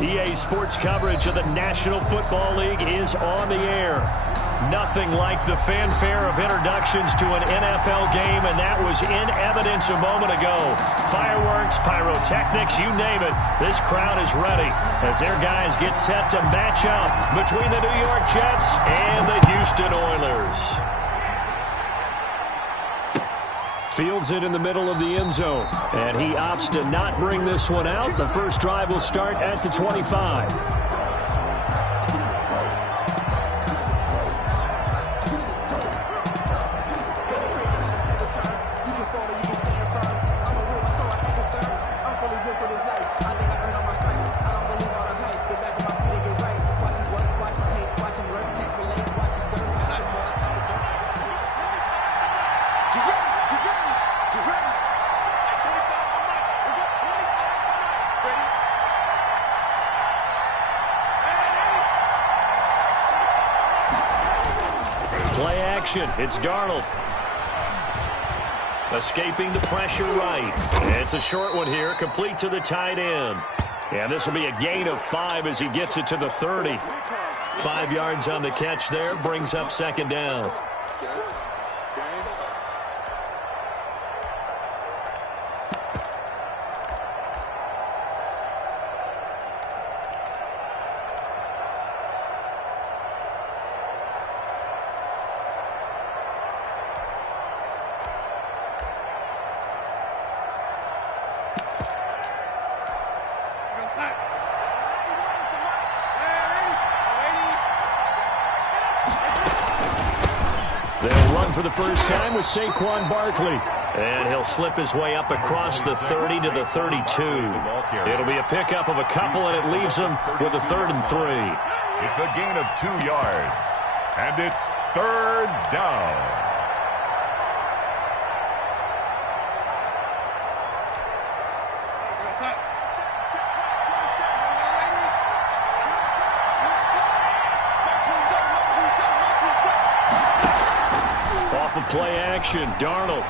EA Sports coverage of the National Football League is on the air. Nothing like the fanfare of introductions to an NFL game, and that was in evidence a moment ago. Fireworks, pyrotechnics, you name it. This crowd is ready as their guys get set to match up between the New York Jets and the Houston Oilers. Fields it in the middle of the end zone, and he opts to not bring this one out. The first drive will start at the 25. Play action. It's Darnold. Escaping the pressure right. It's a short one here, complete to the tight end. And this will be a gain of 5 as he gets it to the 30. 5 yards on the catch there, brings up second down. They'll run for the first time with Saquon Barkley. And he'll slip his way up across the 30 to the 32. It'll be a pickup of a couple, and it leaves him with a 3rd and 3. It's a gain of 2 yards. And it's 3rd down. Off of play action, Darnold.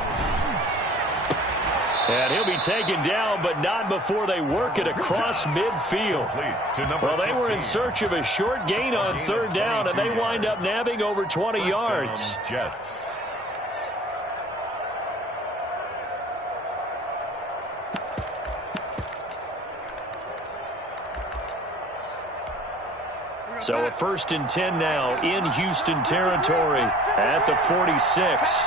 And he'll be taken down, but not before they work it across midfield. Well, they were in search of a short gain on 3rd down, and they wind up nabbing over 20 yards. Jets. So a 1st and 10 now in Houston territory at the 46.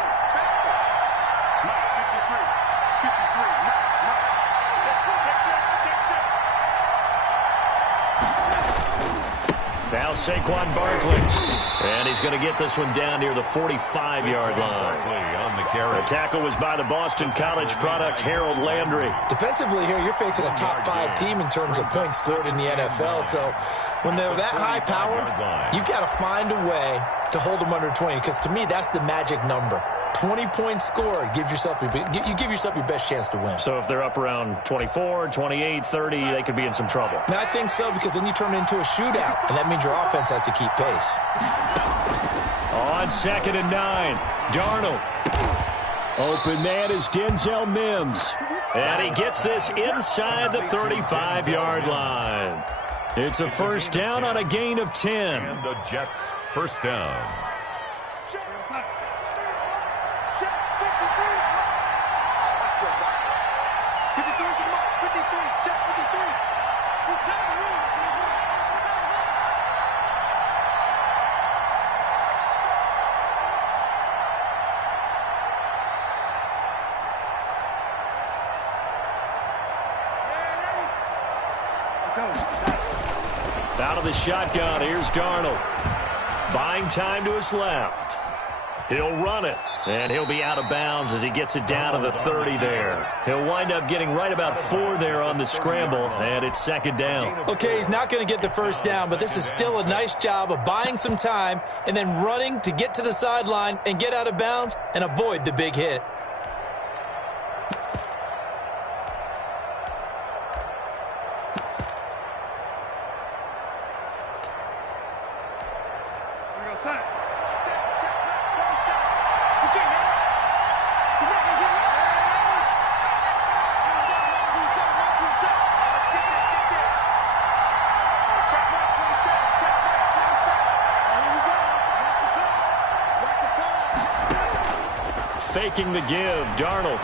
Now Saquon Barkley. And he's going to get this one down near the 45-yard line. The tackle was by the Boston College product, Harold Landry. Defensively here, you're facing a top 5 team in terms of points scored in the NFL. So when they're that high power, you've got to find a way to hold them under 20. Because to me, that's the magic number. 20 points scored, you give yourself your best chance to win. So if they're up around 24, 28, 30, they could be in some trouble. And I think so, because then you turn it into a shootout, and that means your offense has to keep pace. On 2nd and 9, Darnold. Open man is Denzel Mims. And he gets this inside the 35-yard line. It's a first down on a gain of 10. And the Jets first down. Out of the shotgun, here's Darnold. Buying time to his left. He'll run it, and he'll be out of bounds as he gets it down to the 30 there. He'll wind up getting right about 4 there on the scramble, and it's 2nd down. Okay, he's not going to get the first down, but this is still a nice job of buying some time and then running to get to the sideline and get out of bounds and avoid the big hit. faking the give. Darnold.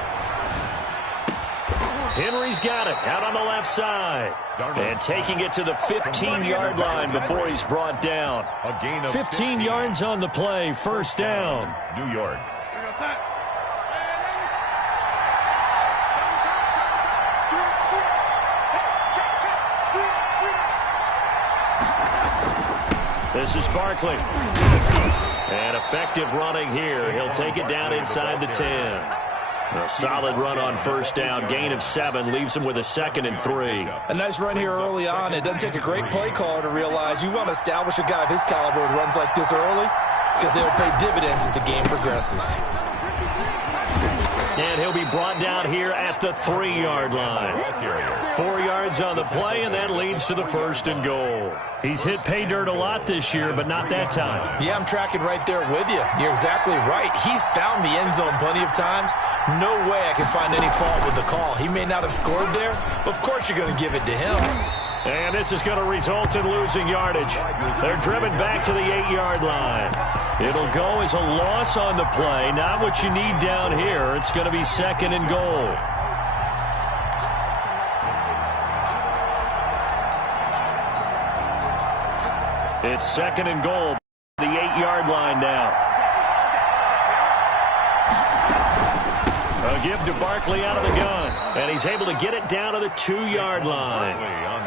Henry's got it out on the left side. And taking it to the 15-yard line before he's brought down. 15 yards on the play, first down. New York. This is Barkley. And effective running here. He'll take it down inside the 10. A solid run on first down. Gain of 7 leaves him with a 2nd and 3. A nice run here early on. It doesn't take a great play caller to realize you want to establish a guy of his caliber with runs like this early because they'll pay dividends as the game progresses. And he'll be brought down here at the 3-yard line. 4 yards on the play, and that leads to the 1st and goal. He's hit pay dirt a lot this year, but not that time. Yeah, I'm tracking right there with you. You're exactly right. He's found the end zone plenty of times. No way I can find any fault with the call. He may not have scored there, but of course you're going to give it to him. And this is going to result in losing yardage. They're driven back to the 8-yard line. It'll go as a loss on the play. Not what you need down here. It's going to be 2nd and goal. It's 2nd and goal. The 8-yard line now. A give to Barkley out of the gun. And he's able to get it down to the 2-yard line.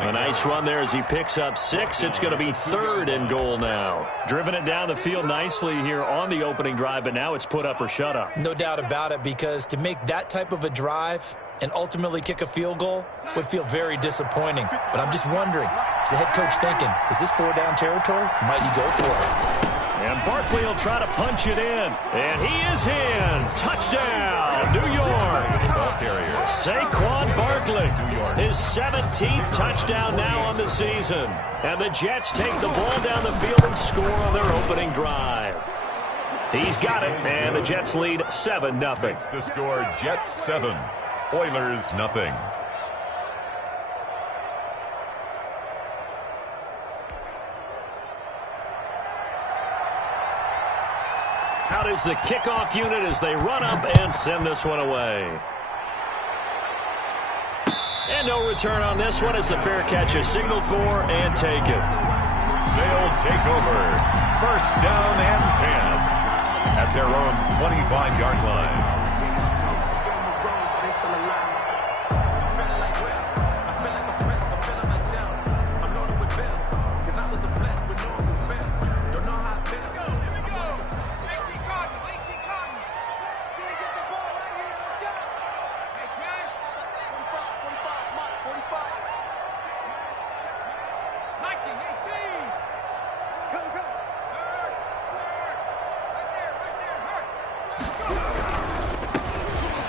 A nice run there as he picks up 6. It's going to be 3rd and goal now. Driven it down the field nicely here on the opening drive, but now it's put up or shut up. No doubt about it, because to make that type of a drive and ultimately kick a field goal would feel very disappointing. But I'm just wondering, is the head coach thinking, is this 4-down territory? Might he go for it? And Barkley will try to punch it in. And he is in. Touchdown, New York. Saquon Barkley. His 17th touchdown now on the season. And the Jets take the ball down the field and score on their opening drive. He's got it, and the Jets lead 7-0. The score, Jets 7, Oilers 0. Out is the kickoff unit as they run up and send this one away. And no return on this one as the fair catch is signaled for and taken. They'll take over. First down and 10 at their own 25-yard line.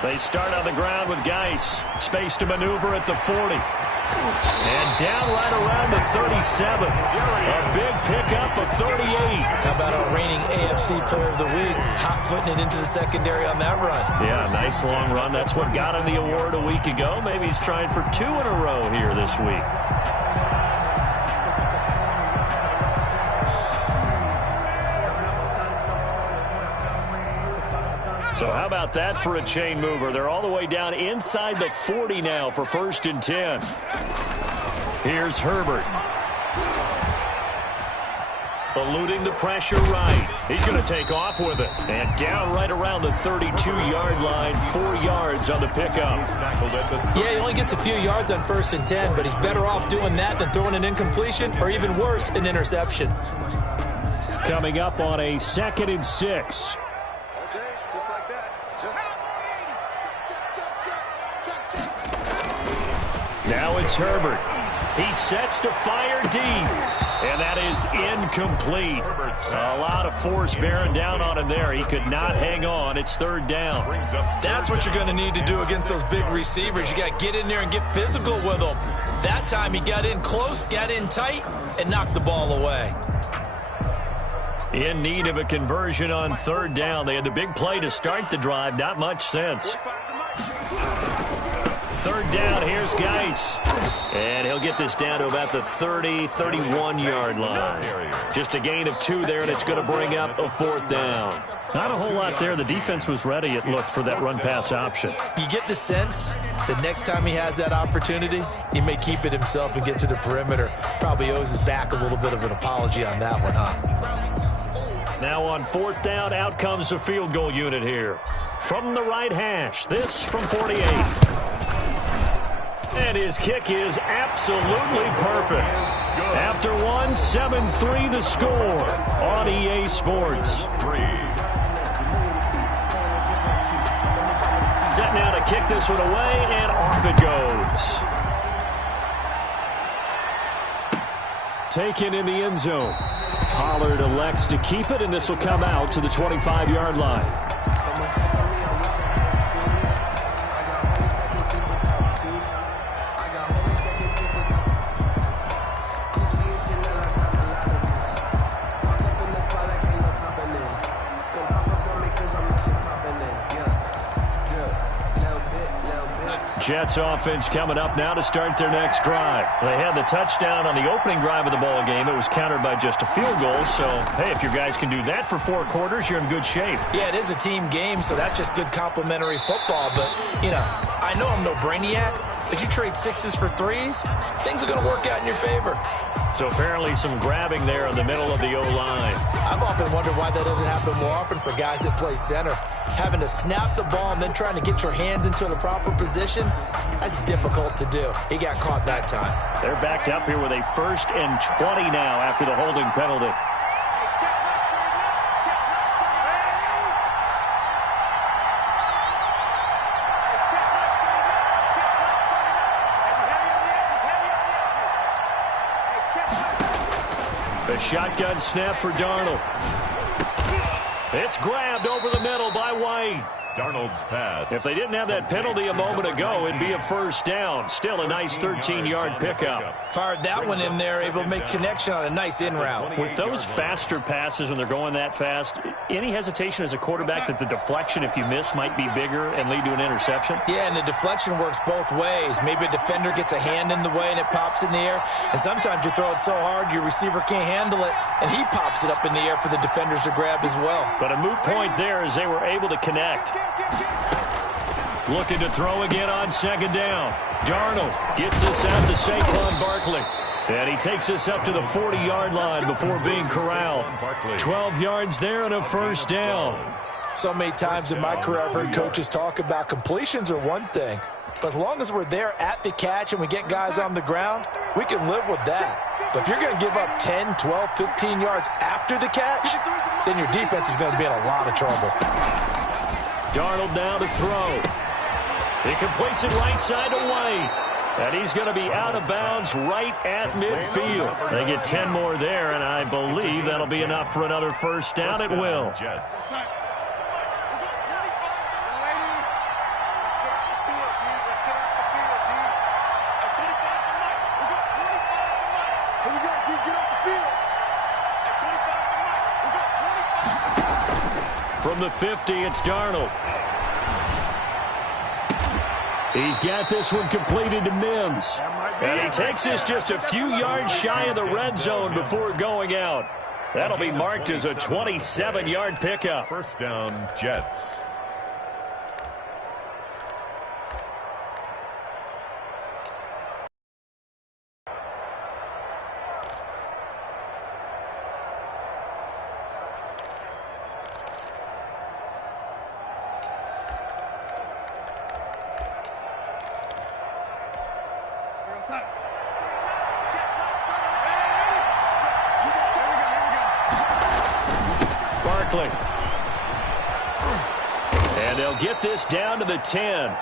They start on the ground with Geis. Space to maneuver at the 40. And down right around the 37. A big pickup of 38. How about our reigning AFC Player of the Week? Hot-footing it into the secondary on that run. Yeah, nice long run. That's what got him the award a week ago. Maybe he's trying for 2 in a row here this week. So how about that for a chain mover? They're all the way down inside the 40 now for 1st and 10. Here's Herbert. Eluding the pressure right. He's going to take off with it. And down right around the 32-yard line. 4 yards on the pickup. Yeah, he only gets a few yards on 1st and 10, but he's better off doing that than throwing an incompletion or even worse, an interception. Coming up on a 2nd and 6. Now it's Herbert. He sets to fire deep. And that is incomplete. A lot of force bearing down on him there. He could not hang on. It's 3rd down. That's what you're going to need to do against those big receivers. You got to get in there and get physical with them. That time he got in close, got in tight, and knocked the ball away. In need of a conversion on 3rd down. They had the big play to start the drive. Not much sense. third down, here's Geis. And he'll get this down to about the 30, 31-yard line. Just a gain of 2 there, and it's going to bring up a 4th down. Not a whole lot there. The defense was ready, it looked, for that run-pass option. You get the sense that next time he has that opportunity, he may keep it himself and get to the perimeter. Probably owes his back a little bit of an apology on that one, huh? Now on 4th down, out comes the field goal unit here. From the right hash, this from 48. And his kick is absolutely perfect. After one, 7-3 the score on EA Sports. Set now to kick this one away, and off it goes. Taken in the end zone. Pollard elects to keep it, and this will come out to the 25-yard line. Jets offense coming up now to start their next drive. They had the touchdown on the opening drive of the ball game. It was countered by just a field goal. So, hey, if your guys can do that for 4 quarters, you're in good shape. Yeah, it is a team game, so that's just good complimentary football. But, you know, I know I'm no brainiac, but you trade 6s for 3s, things are going to work out in your favor. So apparently some grabbing there in the middle of the O-line. I've often wondered why that doesn't happen more often for guys that play center. Having to snap the ball and then trying to get your hands into the proper position, that's difficult to do. He got caught that time. They're backed up here with a 1st and 20 now after the holding penalty. A shotgun snap for Darnold. It's grabbed over the middle by White. Darnold's pass. If they didn't have that penalty a moment ago, it'd be a 1st down. Still a nice 13-yard pickup. Fired that one in there, able to make connection on a nice in route. With those faster passes when they're going that fast, any hesitation as a quarterback that the deflection, if you miss, might be bigger and lead to an interception? Yeah, and the deflection works both ways. Maybe a defender gets a hand in the way and it pops in the air. And sometimes you throw it so hard your receiver can't handle it, and he pops it up in the air for the defenders to grab as well. But a moot point there as they were able to connect. Looking to throw again on 2nd down. Darnold gets this out to Saquon Barkley. And he takes this up to the 40-yard line before being corralled. 12 yards there and a 1st down. So many times in my career I've heard coaches talk about completions are one thing. But as long as we're there at the catch and we get guys on the ground, we can live with that. But if you're going to give up 10, 12, 15 yards after the catch, then your defense is going to be in a lot of trouble. Darnold now to throw. He completes it right side to White. And he's going to be out of bounds right at midfield. They get 10 more there, and I believe that'll be enough for another 1st down. It will. Jets. From the 50, it's Darnold. He's got this one completed to Mims. And he takes this just a few yards shy of the red zone before going out. That'll be marked as a 27-yard pickup. 1st down, Jets. Barkley. And they'll get this down to the 10.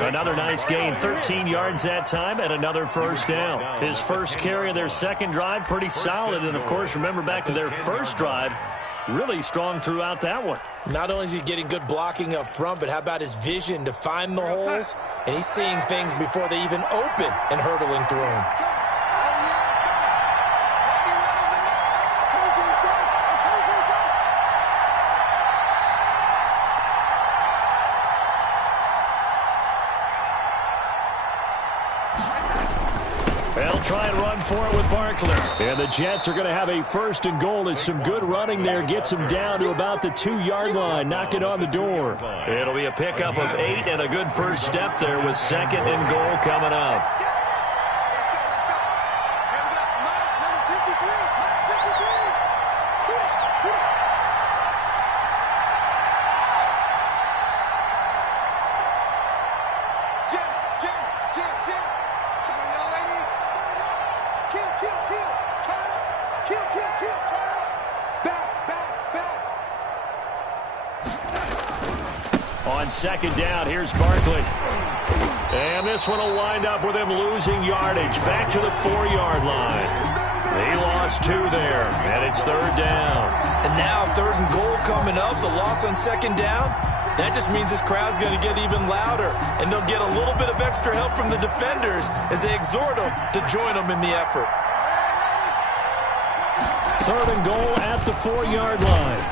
Another nice gain, 13 yards that time, and another 1st down. His first carry of their 2nd drive, pretty solid. And, of course, remember back to their 1st drive, really strong throughout that one. Not only is he getting good blocking up front, but how about his vision to find the holes? And he's seeing things before they even open and hurtling through them. for it with Barkley. And the Jets are going to have a first and goal as some good running there gets them down to about the 2-yard line, knocking on the door. It'll be a pickup of 8 and a good first step there with second and goal coming up. On second down, here's Barkley. And this one will wind up with him losing yardage back to the 4-yard line. He lost 2 there, and it's third down. And now third and goal coming up, the loss on second down. That just means this crowd's going to get even louder, and they'll get a little bit of extra help from the defenders as they exhort them to join them in the effort. Third and goal at the 4-yard line.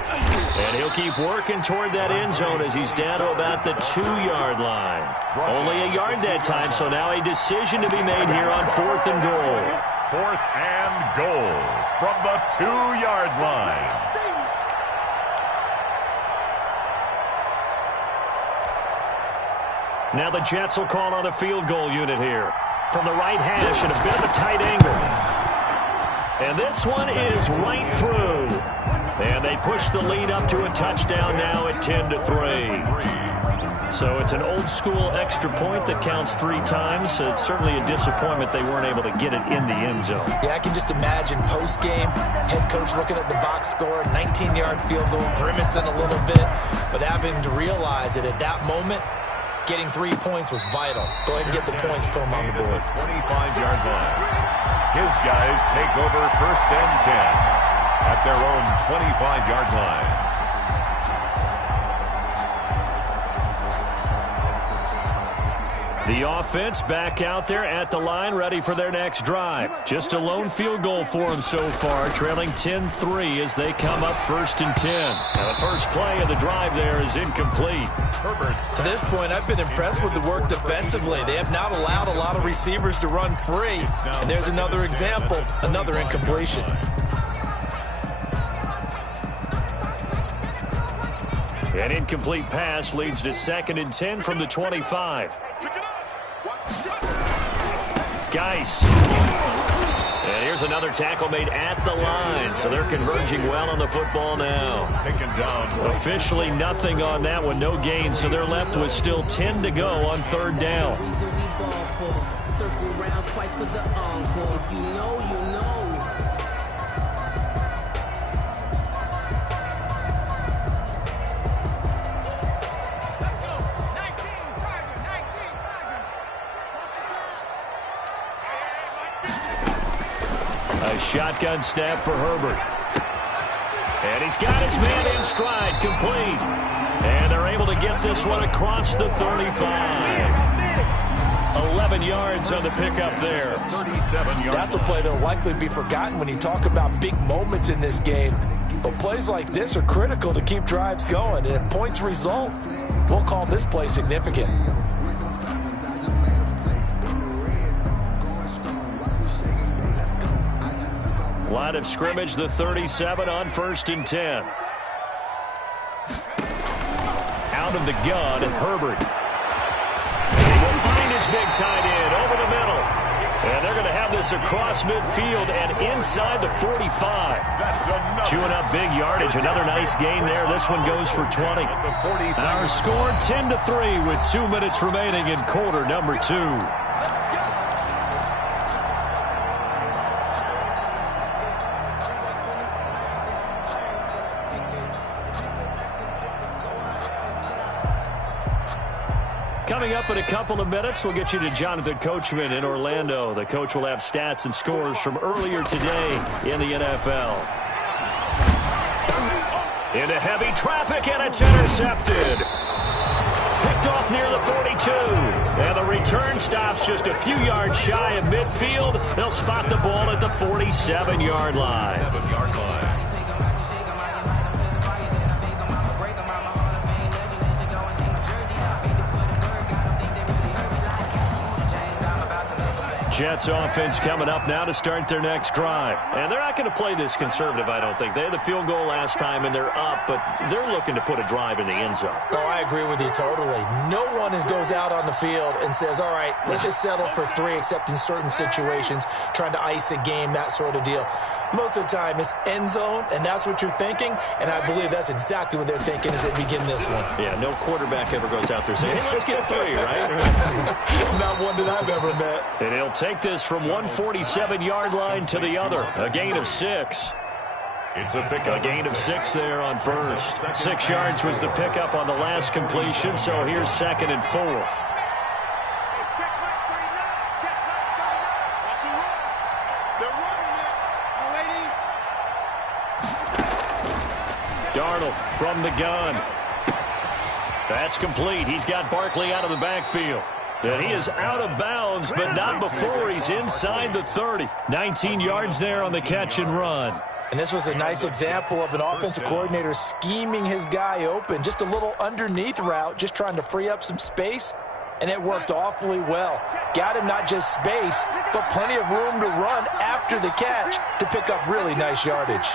And he'll keep working toward that end zone as he's down to about the 2-yard line. Only a yard that time, so now a decision to be made here on fourth and goal. Fourth and goal from the 2-yard line. Now the Jets will call on the field goal unit here. From the right hash at a bit of a tight angle. And this one is right through. And they push the lead up to a touchdown now at 10-3. So it's an old-school extra point that counts 3 times. So it's certainly a disappointment they weren't able to get it in the end zone. Yeah, I can just imagine post-game, head coach looking at the box score, 19-yard field goal, grimacing a little bit, but having to realize that at that moment, getting 3 points was vital. Go ahead and get the points, put them on the board. 25-yard line. His guys take over first and 10 at their own 25-yard line. The offense back out there at the line, ready for their next drive. Just a lone field goal for them so far, trailing 10-3 as they come up first and 10. Now the first play of the drive there is incomplete. To this point, I've been impressed with the work defensively. They have not allowed a lot of receivers to run free. And there's another example, another incompletion. An incomplete pass leads to second and 10 from the 25. Geis. And here's another tackle made at the line. So they're converging well on the football now. Taken down. Officially nothing on that one. No gain. So they're left with still 10 to go on third down. Circle round twice for the encore. If you know, you know. A shotgun snap for Herbert. And he's got his man in stride, complete. And they're able to get this one across the 35. 11 yards on the pickup there. 37 yards. That's a play that'll likely be forgotten when you talk about big moments in this game. But plays like this are critical to keep drives going. And if points result, we'll call this play significant. Line of scrimmage, the 37 on first and 10. Out of the gun, Herbert. He will find his big tight end over the middle. And they're going to have this across midfield and inside the 45. Chewing up big yardage. Another nice gain there. This one goes for 20. Our score 10-3 with 2 minutes remaining in quarter number 2. Coming up in a couple of minutes, we'll get you to Jonathan Coachman in Orlando. The coach will have stats and scores from earlier today in the NFL. Into heavy traffic, and it's intercepted. Picked off near the 42. And the return stops just a few yards shy of midfield. They'll spot the ball at the 47-yard line. Jets offense coming up now to start their next drive. And they're not going to play this conservative, I don't think. They had the field goal last time, and they're up, but they're looking to put a drive in the end zone. Oh, I agree with you totally. No one goes out on the field and says, all right, let's just settle for 3, except in certain situations, trying to ice a game, that sort of deal. Most of the time, it's end zone, and that's what you're thinking, and I believe that's exactly what they're thinking as they begin this one. Yeah, no quarterback ever goes out there saying, hey, let's get 3, right? Not one that I've ever met. And he'll take this from 147-yard line to the other. A gain of 6. It's a pickup. A gain of 6 there on first. 6 yards was the pickup on the last completion, so here's 2nd and 4. Darnold from the gun. That's complete. He's got Barkley out of the backfield. And he is out of bounds, but not before he's inside the 30. 19 yards there on the catch and run. And this was a nice example of an offensive coordinator scheming his guy open. Just a little underneath route, just trying to free up some space, and it worked awfully well. Got him not just space, but plenty of room to run after the catch to pick up really nice yardage.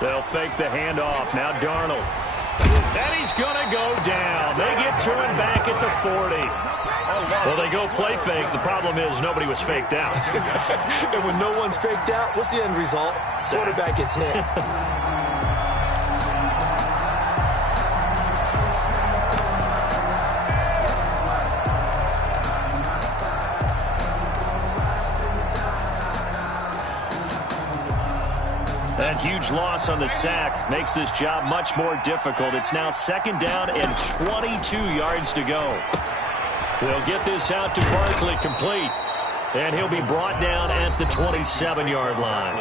They'll fake the handoff. Now Darnold. And he's going to go down. They get to him back at the 40. Well, they go play fake. The problem is nobody was faked out. And when no one's faked out, what's the end result? Quarterback gets hit. That huge loss on the sack makes this job much more difficult. It's now 2nd down and 22 yards to go. They'll get this out to Barkley complete. And he'll be brought down at the 27-yard line.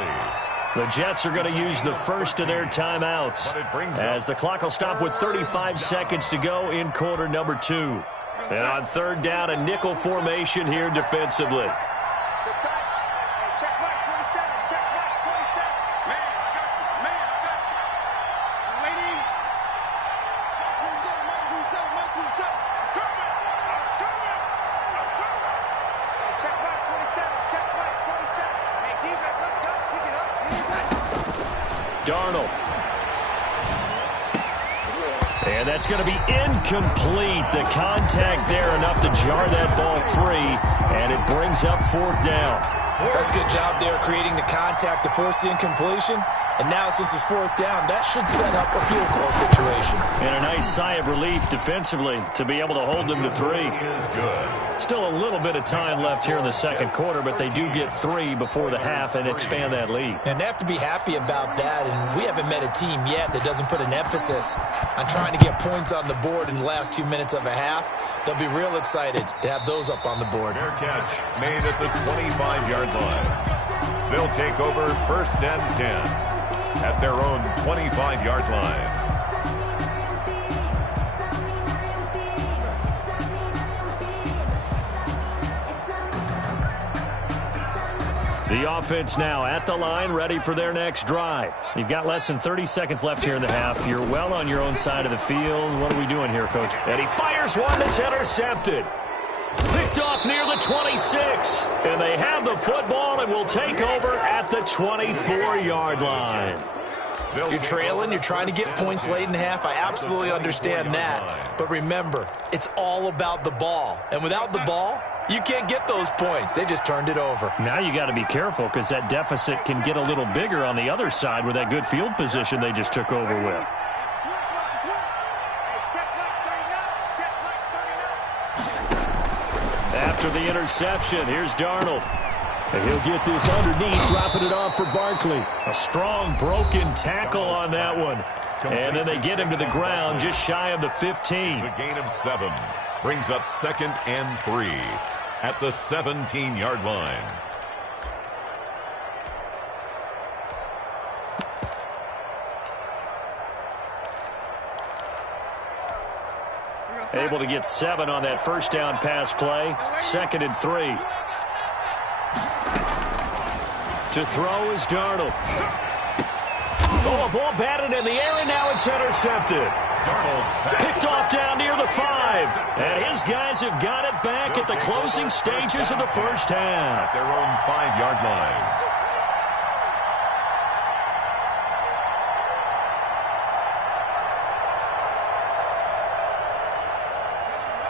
The Jets are going to use the first of their timeouts as the clock will stop with 35 seconds to go in quarter number 2. And on 3rd down, a nickel formation here defensively. Darnold. And that's going to be incomplete. The contact there enough to jar that ball free, and it brings up 4th down. That's a good job there creating the contact to force the incompletion. And now, since it's 4th down, that should set up a field goal situation. And a nice sigh of relief defensively to be able to hold them to 3. Still a little bit of time left here in the second quarter, but they do get 3 before the half and expand that lead. And they have to be happy about that. And we haven't met a team yet that doesn't put an emphasis on trying to get points on the board in the last 2 minutes of a half. They'll be real excited to have those up on the board. Fair catch made at the 25-yard line. They'll take over 1st and 10. At their own 25-yard line. The offense now at the line, ready for their next drive. You've got less than 30 seconds left here in the half. You're well on your own side of the field. What are we doing here, Coach? And he fires one that's intercepted. Picked off near the 26. And they have the football and will take over at the 24-yard line. You're trailing. You're trying to get points late in the half. I absolutely understand that. But remember, it's all about the ball. And without the ball, you can't get those points. They just turned it over. Now you got to be careful because that deficit can get a little bigger on the other side with that good field position they just took over with. After the interception, here's Darnold. And he'll get this underneath, dropping it off for Barkley. A strong broken tackle on that one. And then they get him to the ground just shy of the 15. It's a gain of 7. Brings up 2nd and 3 at the 17-yard line. Able to get 7 on that first down pass play. 2nd and 3. To throw is Darnold. Oh, a ball batted in the air, and now it's intercepted. Picked off down near the 5. And his guys have got it back at the closing stages of the first half. At their own 5-yard line.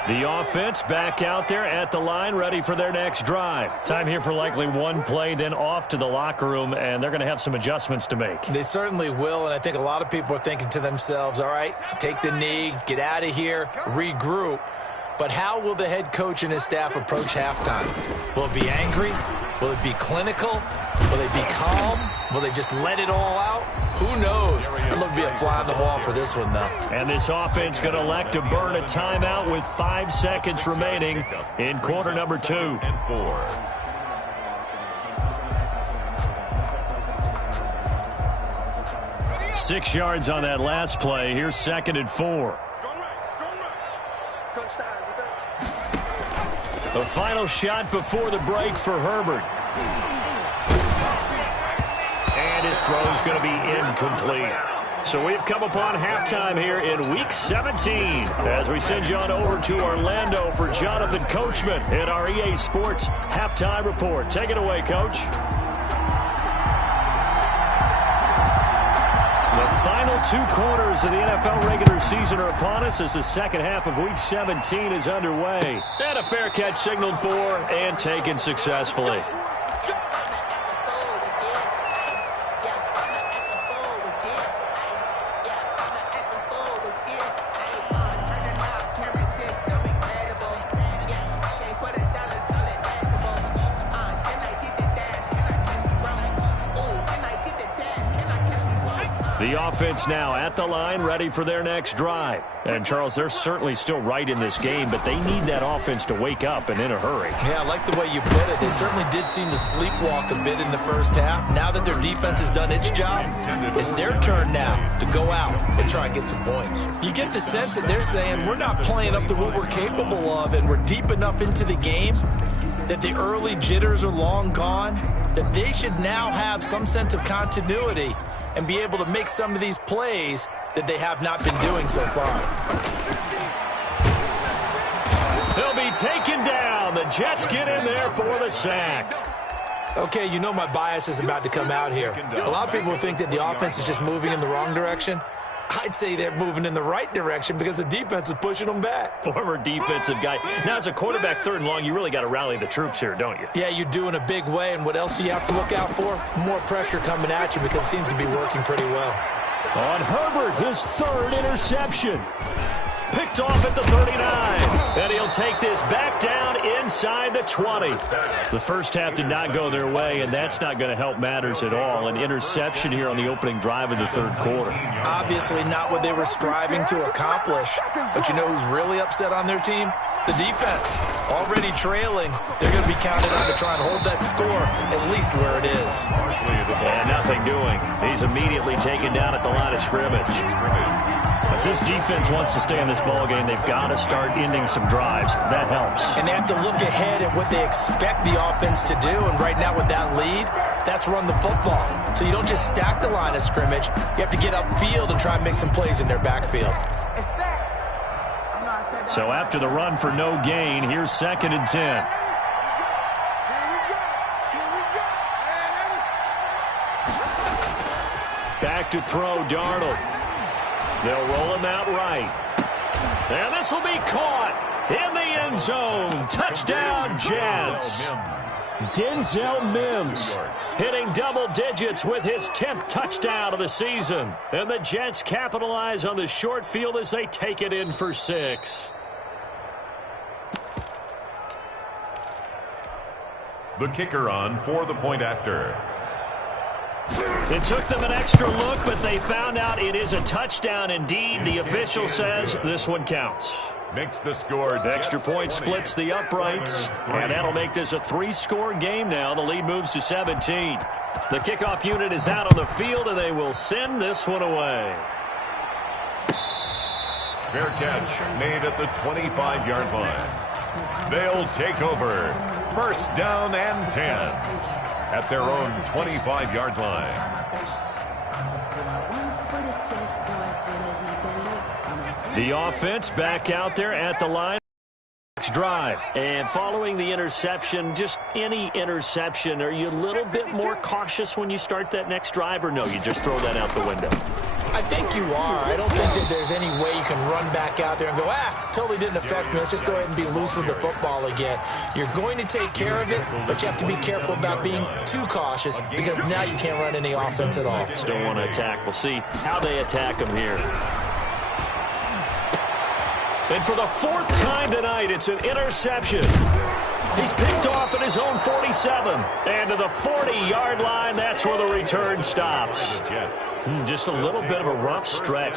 The offense back out there at the line, ready for their next drive. Time here for likely one play, then off to the locker room, and they're going to have some adjustments to make. They certainly will, and I think a lot of people are thinking to themselves, all right, take the knee, get out of here, regroup. But how will the head coach and his staff approach halftime? Will it be angry? Will it be clinical? Will they be calm? Will they just let it all out? Who knows? I'd love to be a fly on the wall for this one, though. And this offense going to elect to burn a timeout with 5 seconds remaining in quarter number 2. And 4. Six yards on that last play. Here's 2nd and 4. The final shot before the break for Herbert. And his throw is going to be incomplete. So we've come upon halftime here in Week 17 as we send you on over to Orlando for Jonathan Coachman in our EA Sports Halftime Report. Take it away, Coach. The final 2 quarters of the NFL regular season are upon us as the second half of Week 17 is underway. And a fair catch signaled for and taken successfully. The offense now at the line, ready for their next drive. And, Charles, they're certainly still right in this game, but they need that offense to wake up and in a hurry. Yeah, I like the way you put it. They certainly did seem to sleepwalk a bit in the first half. Now that their defense has done its job, it's their turn now to go out and try and get some points. You get the sense that they're saying we're not playing up to what we're capable of, and we're deep enough into the game that the early jitters are long gone, that they should now have some sense of continuity and be able to make some of these plays that they have not been doing so far. He'll be taken down. The Jets get in there for the sack. Okay, you know my bias is about to come out here. A lot of people think that the offense is just moving in the wrong direction. I'd say they're moving in the right direction because the defense is pushing them back. Former defensive guy. Now, as a quarterback 3rd and long, you really got to rally the troops here, don't you? Yeah, you do in a big way, and what else do you have to look out for? More pressure coming at you because it seems to be working pretty well. On Herbert, his 3rd interception. Picked off at the 39. And he'll take this back down inside the 20. The first half did not go their way, and that's not going to help matters at all. An interception here on the opening drive of the 3rd quarter. Obviously not what they were striving to accomplish. But you know who's really upset on their team? The defense. Already trailing. They're going to be counted on to try and hold that score at least where it is. And nothing doing. He's immediately taken down at the line of scrimmage. If this defense wants to stay in this ballgame, they've got to start ending some drives. That helps. And they have to look ahead at what they expect the offense to do. And right now with that lead, that's run the football. So you don't just stack the line of scrimmage. You have to get upfield and try and make some plays in their backfield. So after the run for no gain, here's 2nd and 10. Back to throw, Darnold. They'll roll him out right. And this will be caught in the end zone. Touchdown, Jets. Denzel Mims hitting double digits with his 10th touchdown of the season. And the Jets capitalize on the short field as they take it in for 6. The kicker on for the point after. It took them an extra look, but they found out it is a touchdown indeed. The official says this one counts. Makes the score. Extra point splits the uprights, and that'll make this a 3-score game now. The lead moves to 17. The kickoff unit is out on the field, and they will send this one away. Fair catch made at the 25-yard line. They'll take over. 1st down and 10 at their own 25-yard line. The offense back out there at the line. Drive. And following the interception, just any interception, are you a little bit more cautious when you start that next drive, or no, you just throw that out the window? I think you are. I don't think that there's any way you can run back out there and go, totally didn't affect me. Let's just go ahead and be loose with the football again. You're going to take care of it, but you have to be careful about being too cautious because now you can't run any offense at all. Still want to attack. We'll see how they attack him here. And for the fourth time tonight, it's an interception. He's picked off at his own 47. And to the 40-yard line, that's where the return stops. Just a little bit of a rough stretch.